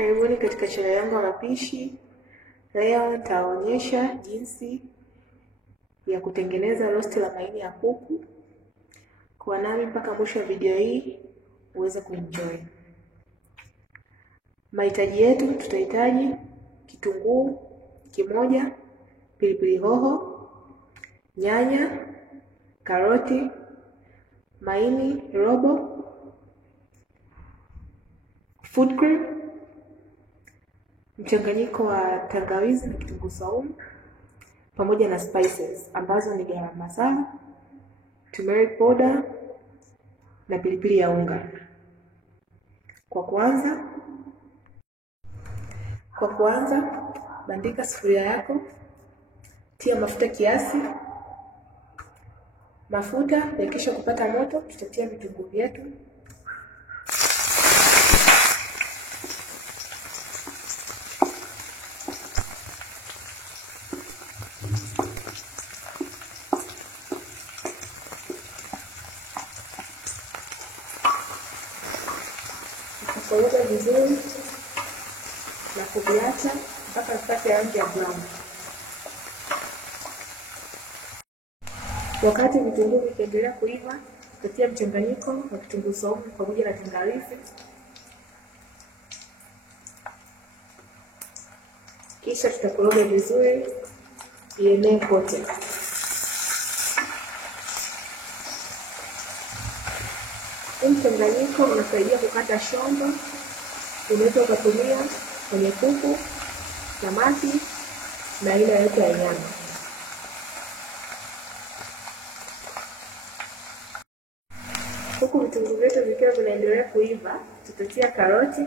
Karibuni katika channel yangu ya mapishi. Leo nitaonyesha jinsi ya kutengeneza rosti la maini ya kuku. Kuwa nami mpaka mwisho wa video hii uweze kuenjoy. Mahitaji yetu, tutahitaji kitunguu kimoja, pilipili hoho, nyanya, karoti, maini robo, food cream, mchanganyiko wa tangawizi na kitunguu saumu pamoja na spices ambazo ni garam masala, turmeric powder na pilipili ya unga. Kwa kuanza, bandika sufuria yako, tia mafuta kiasi. Mafuta yakisha kupata moto, tutatia vitunguu vyetu. Kukoroga vizuri na kuviacha mpaka vipate rangi ya brown. Wakati vitunguu vikiendelea kuiva, tutatia mchanganyiko wa kitunguu saumu pamoja na tangawizi. Kisha tutakoroga vizuri ienee kote. Mchanganyiko unasaidia kukata shombo. Unaweza ukatumia kwenye kuku, samaki na aina yote ya nyama. Huku vitunguu vyetu vikiwa vinaendelea kuiva, tutatia karoti,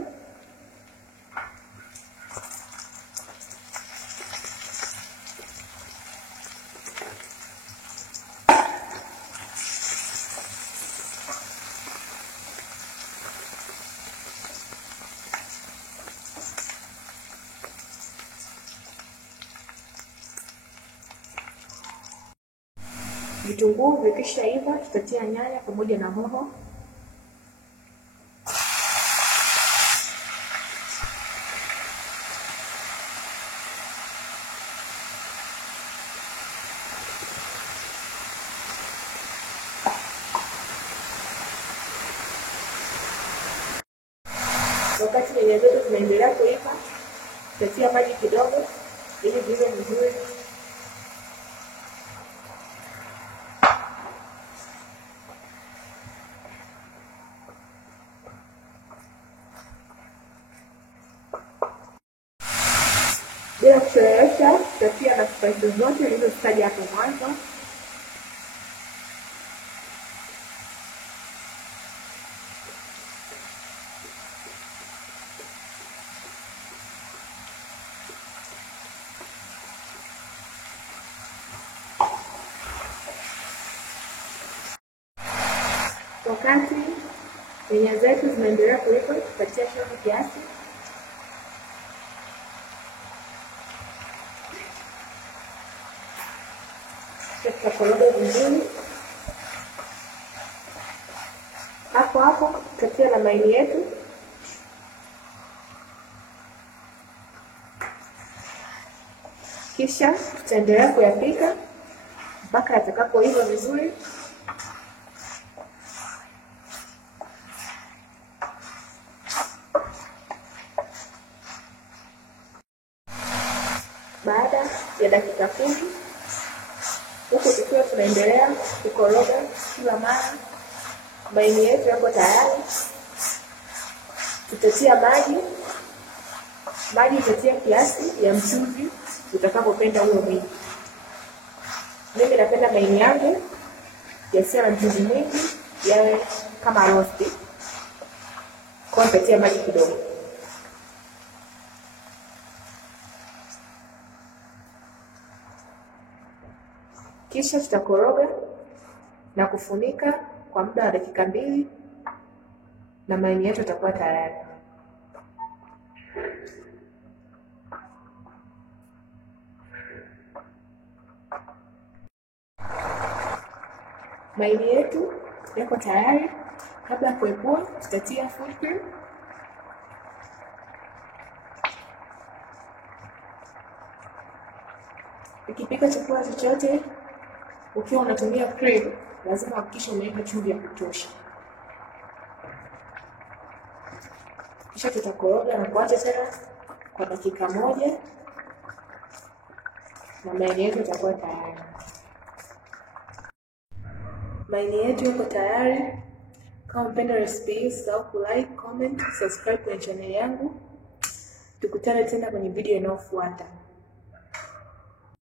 vitunguu vikishaiva, tutatia nyanya pamoja na hoho. Wakati nyanya zetu zinaendelea kuiva, tutatia maji kidogo ili viwe vizuri. Bila kuchelewesha, tutatia na spices zote nilizozitaja hapo mwanzo. Wakati nyanya zetu zinaendelea kuiva, tutatia chumvi kiasi. Tutakoroga vizuri. Hapo tutatia na maini yetu. Kisha tutaendelea kuyapika mpaka yatakapoiva vizuri. Baada ya dakika 10, huku tukiwa tunaendelea kukoroga kila mara, maini yetu yako tayari. Tutatia maji itatia kiasi ya mchuzi utakapopenda huo mwingi. Mimi napenda maini yangu yasiwe na mchuzi mwingi, yawe kama rosti. Kwa nitatia maji kidogo. Kisha tutakoroga na kufunika kwa muda wa dakika 2 na maini yetu yatakuwa tayari. Maini yetu yako tayari. Kabla ya kuepua, tutatia food cream Ukipika chakula chochote ukiwa unatumia cream, lazima hakikisha umeweka chumvi ya kutosha. Kisha tutakoroga na kuacha tena kwa dakika 1 na mayai yetu yatakuwa tayari. Mayai yetu yako tayari. Kama mpenda recipe hii, usisahau kulike, comment, subscribe kwenye channel yangu. Tukutane tena kwenye video inayofuata.